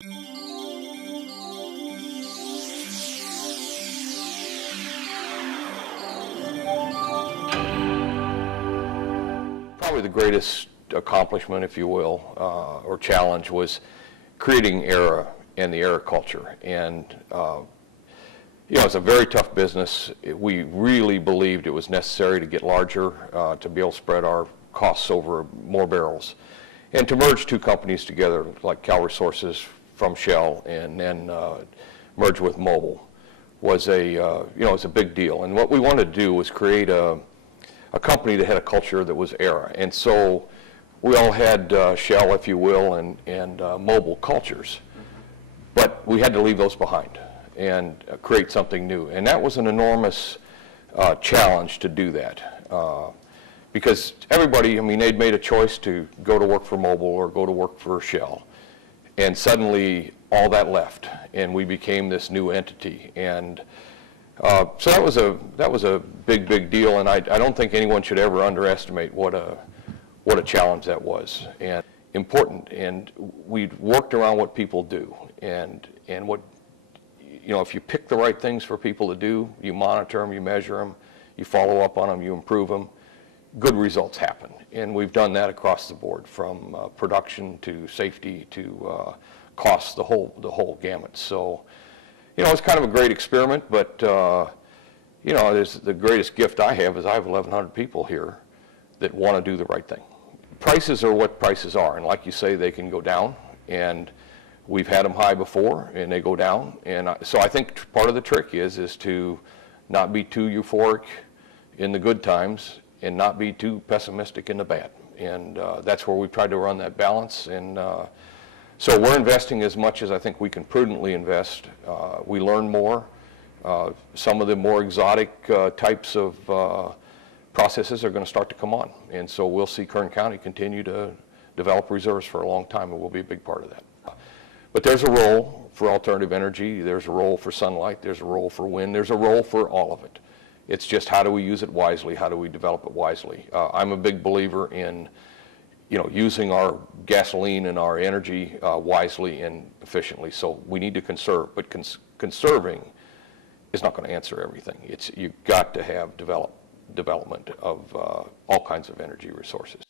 Probably the greatest accomplishment, if you will, or challenge was creating AERA and the AERA culture. And it's a very tough business. We really believed it was necessary to get larger, to be able to spread our costs over more barrels, and to merge two companies together, like Cal Resources from Shell, and then merge with Mobil, was was a big deal. And what we wanted to do was create a company that had a culture that was AERA. And so we all had Shell, if you will, and Mobil cultures, but we had to leave those behind and create something new. And that was an enormous challenge to do that, because everybody, they'd made a choice to go to work for Mobil or go to work for Shell, and suddenly all that left, and we became this new entity. And so that was a big deal, and I don't think anyone should ever underestimate what a challenge that was, and important. And we worked around what people do, and what, if you pick the right things for people to do, you monitor them, you measure them, you follow up on them, you improve them, good results happen. And we've done that across the board, from production to safety to costs, the whole gamut. So, it's kind of a great experiment, but the greatest gift I have is I have 1,100 people here that want to do the right thing. Prices are what prices are, and like you say, they can go down, and we've had them high before, and they go down. And so I think part of the trick is to not be too euphoric in the good times and not be too pessimistic in the bad. And that's where we've tried to run that balance. And so we're investing as much as I think we can prudently invest. We learn more. Some of the more exotic types of processes are going to start to come on. And so we'll see Kern County continue to develop reserves for a long time, and we'll be a big part of that. But there's a role for alternative energy. There's a role for sunlight. There's a role for wind. There's a role for all of it. It's just, how do we use it wisely? How do we develop it wisely? I'm a big believer in using our gasoline and our energy wisely and efficiently. So we need to conserve, but conserving is not going to answer everything. You've got to have development of all kinds of energy resources.